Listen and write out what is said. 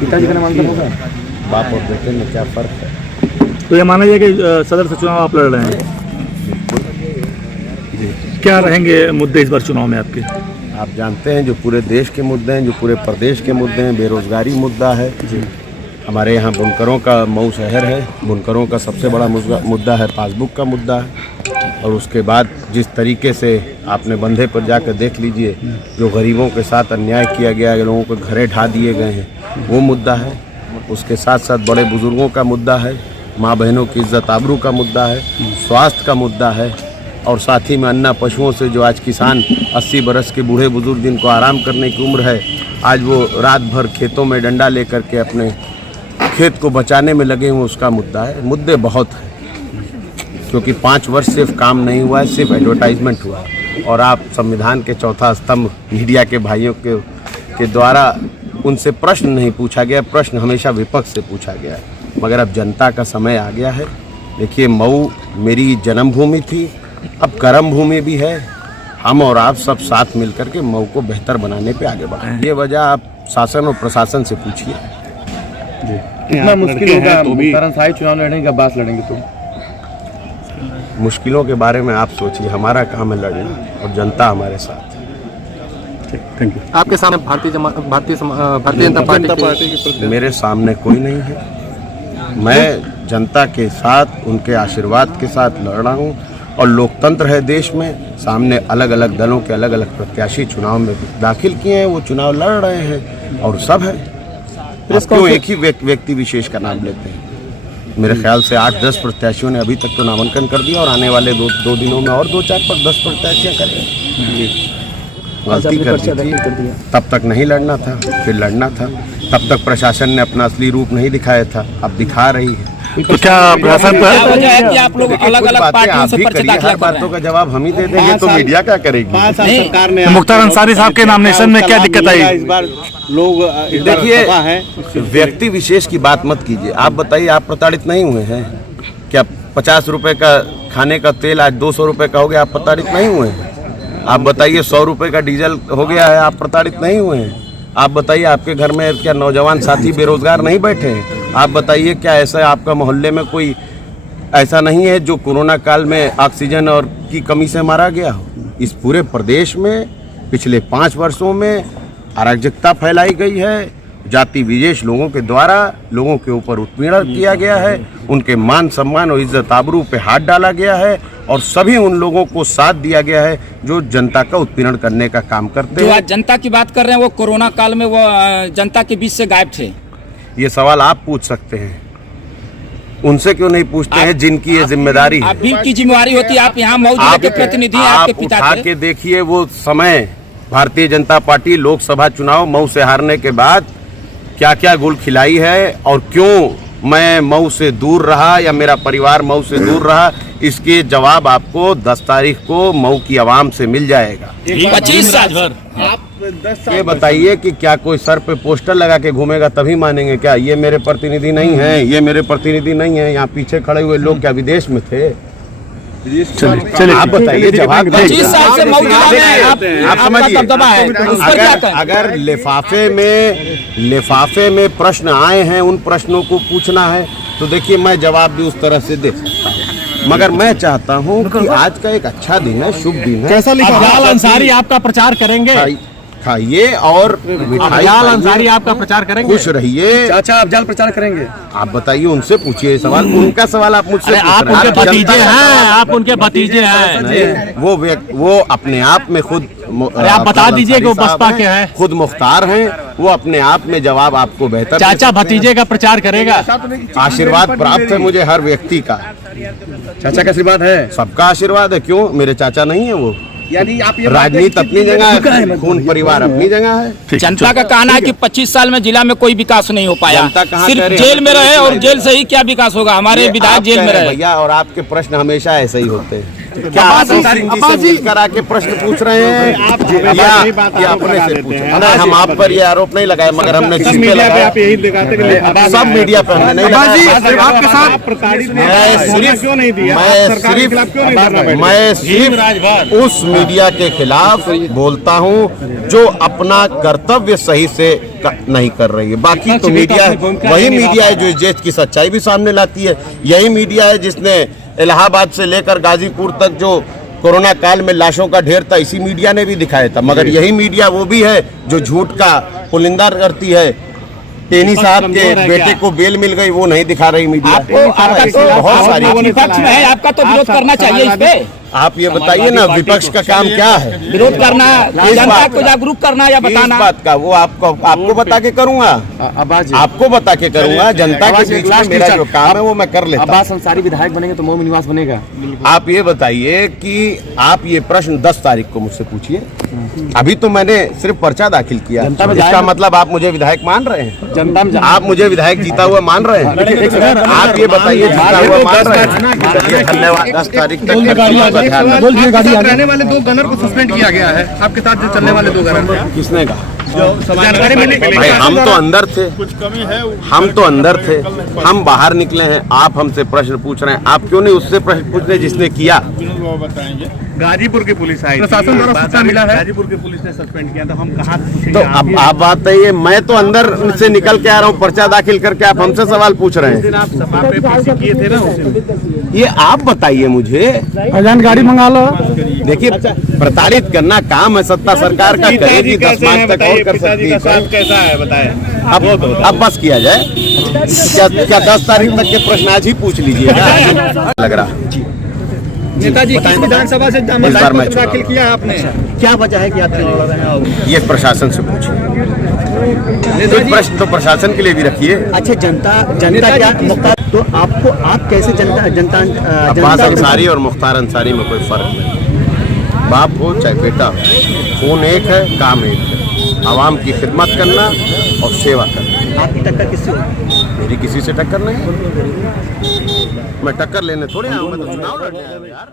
पिताजी का नाम अंतर होगा? बाप और बेटे में क्या फर्क है? तो ये माना जाए कि सदर से चुनाव आप लड़ रहे हैं, क्या रहेंगे मुद्दे इस बार चुनाव में आपके? आप जानते हैं जो पूरे देश के मुद्दे हैं, जो पूरे प्रदेश के मुद्दे हैं, बेरोजगारी मुद्दा है जी। हमारे यहाँ बुनकरों का मऊ शहर है, बुनकरों का सबसे बड़ा मुद्दा है, पासबुक का मुद्दा है। और उसके बाद जिस तरीके से आपने बंधे पर जाकर देख लीजिए, जो गरीबों के साथ अन्याय किया गया है, लोगों को घरे ढा दिए गए हैं, वो मुद्दा है। उसके साथ साथ बड़े बुजुर्गों का मुद्दा है, माँ बहनों की इज्जत आबरू का मुद्दा है, स्वास्थ्य का मुद्दा है, और साथ ही में अन्ना पशुओं से जो आज किसान 80 बरस के बूढ़े बुजुर्ग जिनको आराम करने की उम्र है, आज वो रात भर खेतों में डंडा लेकर के अपने खेत को बचाने में लगे हुए, उसका मुद्दा है। मुद्दे बहुत हैं, क्योंकि 5 वर्ष सिर्फ काम नहीं हुआ है, सिर्फ एडवर्टाइजमेंट हुआ। और आप संविधान के चौथा स्तंभ मीडिया के भाइयों के द्वारा उनसे प्रश्न नहीं पूछा गया, प्रश्न हमेशा विपक्ष से पूछा गया है। मगर अब जनता का समय आ गया है। देखिए, मऊ मेरी जन्मभूमि थी, अब कर्म भूमि भी है। हम और आप सब साथ मिलकर के मऊ को बेहतर बनाने पे आगे बढ़ें। ये वजह आप शासन और प्रशासन से पूछिए। कितना मुश्किल होगा मुख्तार शाही चुनाव लड़ेंगे या बास लड़ेंगे? तो मुश्किलों के बारे में आप सोचिए, हमारा काम है लड़ना और जनता हमारे साथ। Thank you. आपके सामने भारतीय जनता पार्टी मेरे सामने कोई नहीं है। मैं जनता के साथ, उनके आशीर्वाद के साथ लड़ रहा हूँ। और लोकतंत्र है देश में, सामने अलग अलग दलों के अलग अलग प्रत्याशी चुनाव में दाखिल किए हैं, वो चुनाव लड़ रहे हैं और सब है। क्यों एक ही व्यक्ति विशेष का नाम लेते हैं? मेरे ख्याल से 8-10 प्रत्याशियों ने अभी तक तो नामांकन कर दिया और आने वाले दो दिनों में और 2-4 पर 10 प्रत्याशियां करें। गलती कर दी थी, तब तक नहीं लड़ना था, फिर लड़ना था। तब तक प्रशासन ने अपना असली रूप नहीं दिखाया था, अब दिखा रही है। तो क्या प्रशासन कि आप लोग अलग-अलग पार्टियों से पर्चे दाखिल कर रहे हैं? बातों का जवाब हम ही दे देंगे तो मीडिया क्या करेगी? मुख्तार अंसारी साहब के नॉमिनेशन में क्या दिक्कत आई? इस बार लोग देखिए, व्यक्ति विशेष की बात मत कीजिए। आप बताइए, आप प्रताड़ित नहीं हुए हैं क्या? 50 रुपए का खाने का तेल आज 200 रुपए का हो गया, आप प्रताड़ित नहीं हुए हैं? आप बताइए, 100 रुपए का डीजल हो गया है, आप प्रताड़ित नहीं हुए हैं? आप बताइए, आपके घर में क्या नौजवान साथी बेरोजगार नहीं बैठे हैं? आप बताइए, क्या ऐसा आपका मोहल्ले में कोई ऐसा नहीं है जो कोरोना काल में ऑक्सीजन और की कमी से मारा गया हो? इस पूरे प्रदेश में पिछले 5 वर्षों में अराजकता फैलाई गई है, जाति विशेष लोगों के द्वारा लोगों के ऊपर उत्पीड़न किया गया है, उनके मान सम्मान और इज्जत आबरू पे हाथ डाला गया है, और सभी उन लोगों को साथ दिया गया है जो जनता का उत्पीड़न करने का काम करते हैं। जो आज जनता की बात कर रहे हैं, वो कोरोना काल में वो जनता के बीच से गायब थे। ये सवाल आप पूछ सकते हैं, उनसे क्यों नहीं पूछते हैं जिनकी ये जिम्मेदारी है? आप भी की जिम्मेदारी होती है, आप यहाँ मऊ जिले के प्रतिनिधि हैं, आपके पिता उठा के देखिए वो समय, भारतीय जनता पार्टी लोकसभा चुनाव मऊ से हारने के बाद क्या क्या गुल खिलाई है, और क्यों मैं मऊ से दूर रहा या मेरा परिवार मऊ से दूर रहा, इसके जवाब आपको 10 तारीख को मऊ की आवाम से मिल जाएगा। 25 साल भर आप 10 साल ये बताइए कि क्या कोई सर पे पोस्टर लगा के घूमेगा तभी मानेंगे क्या? ये मेरे प्रतिनिधि नहीं है, ये मेरे प्रतिनिधि नहीं है। यहाँ पीछे खड़े हुए लोग क्या विदेश में थे? चलिए, आप बताइए, जवाब 25 साल से मऊ जिला में आप समझिए, अगर लिफाफे में प्रश्न आए हैं, उन प्रश्नों को पूछना है तो देखिए, मैं जवाब भी उस तरह से दे सकता हूँ। मगर मैं चाहता हूँ कि आज का एक अच्छा दिन है, शुभ दिन है। कैसा लिखा? अफजाल अंसारी आपका प्रचार करेंगे? खाइए और अफजाल अंसारी आपका प्रचार करेंगे? खुश रहिए। चाचा अफजाल प्रचार करेंगे? आप बताइए, उनसे पूछिए सवाल, उनका सवाल आप मुझसे पूछ रहे हैं। आप उनके भतीजे हैं, आप उनके भतीजे हैं। वो अपने आप में खुद, आप बता दीजिए कि वो बसपा के हैं, खुद मुख्तार हैं, वो अपने आप में जवाब आपको बेहतर। चाचा भतीजे का प्रचार करेगा? आशीर्वाद प्राप्त है मुझे हर व्यक्ति का। चाचा का आशीर्वाद है? सबका आशीर्वाद है। क्यों मेरे चाचा नहीं है वो? यानी आप ये राजनीति अपनी जगह है, खून परिवार अपनी जगह है। जनता का कहना है कि 25 साल में जिला में कोई विकास नहीं हो पाया, जनता कहाँ सिर्फ जेल में रहे, और जेल से ही क्या विकास होगा? हमारे विधायक जेल में रहे भैया, और आपके प्रश्न हमेशा ऐसे ही होते हैं। क्या मिलकर आके प्रश्न पूछ रहे हैं या अपने से पूछ रहे हैं? हम आप पर ये आरोप नहीं लगाए, मगर हमने जिस पे लगाया सब मीडिया पर हमने नहीं लगाया। आपके साथ मैं सिर्फ उस मीडिया के खिलाफ बोलता हूं जो अपना कर्तव्य सही से नहीं कर रही है। बाकी तो मीडिया वही मीडिया है जो इस देश की सच्चाई भी सामने लाती है। यही मीडिया है जिसने इलाहाबाद से लेकर गाजीपुर तक जो कोरोना काल में लाशों का ढेर था, इसी मीडिया ने भी दिखाया था। मगर यही मीडिया वो भी है जो झूठ का पुलिंदा करती है। टेनी साहब के बेटे को बेल मिल गई, वो नहीं दिखा रही मीडिया। बहुत सारी विपक्ष में है, आपका तो विरोध करना चाहिए इस पे। आप ये बताइए ना, विपक्ष का काम क्या है? विरोध करना, जनता को जागरूक करना या बताना। इस बात का वो आपको बता के करूंगा, आपको बता के करूंगा। जनता के बीच में मेरा जो काम है वो मैं कर लेता हूं। अब्बास अंसारी विधायक बनेंगे तो मऊ निवास बनेगा। आप ये बताइए कि आप ये प्रश्न 10 तारीख को मुझसे पूछिए। अभी तो मैंने सिर्फ पर्चा दाखिल किया, इसका मतलब आप मुझे विधायक मान रहे हैं? जनता में आप मुझे विधायक जीता हुआ मान रहे हैं? आप ये बताइए जीता हुआ मान रहे हैं? धन्यवाद। 10 तारीख तक रहने वाले 2 गनर को सस्पेंड किया गया है। आपके साथ जो चलने वाले 2 गनर, किसने कहा? जानकारी मिली भाई हम तो अंदर थे, हम तो अंदर थे, हम बाहर निकले हैं। आप हमसे प्रश्न पूछ रहे हैं, आप क्यों नहीं उससे प्रश्न पूछ रहे जिसने किया? गाजीपुर की पुलिस आई, प्रशासन द्वारा सूचना मिला है, गाजीपुर की पुलिस ने सस्पेंड किया। तो हम कहाँ तो अब आप बात है ये, मैं तो अंदर से निकल के आ रहा हूँ पर्चा दाखिल करके, आप हमसे सवाल पूछ रहे हैं। आप सभा पे पीसी किए थे ना, ये आप बताइए मुझे। गाड़ी मंगा लो। देखिए, प्रताड़ित करना काम है सत्ता सरकार का, करेगी 10 मार्च तक और कर सकती है। कैसा है बताएं। अब बस किया जाए। क्या 10 तारीख तक के प्रश्न आज ही पूछ लीजिए लग रहा। नेताजी किस विधानसभा से दाखिल किया आपने? क्या वजह है कि आप ये प्रशासन से पूछिए। कोई प्रश्न तो प्रशासन के लिए भी रखिए। अच्छा, जनता क्या तो आपको, आप कैसे जनता अब्बास अंसारी और मुख्तार अंसारी में कोई फर्क नहीं। बाप हो चाहे बेटा हो, खून एक है, काम एक है। आवाम की खिदमत करना और सेवा करना। आपकी टक्कर किससे होगी? मेरी किसी से टक्कर नहीं। मैं टक्कर लेने थोड़ी आऊँ, मैं तो चुनाव लड़ने आया हूँ यार।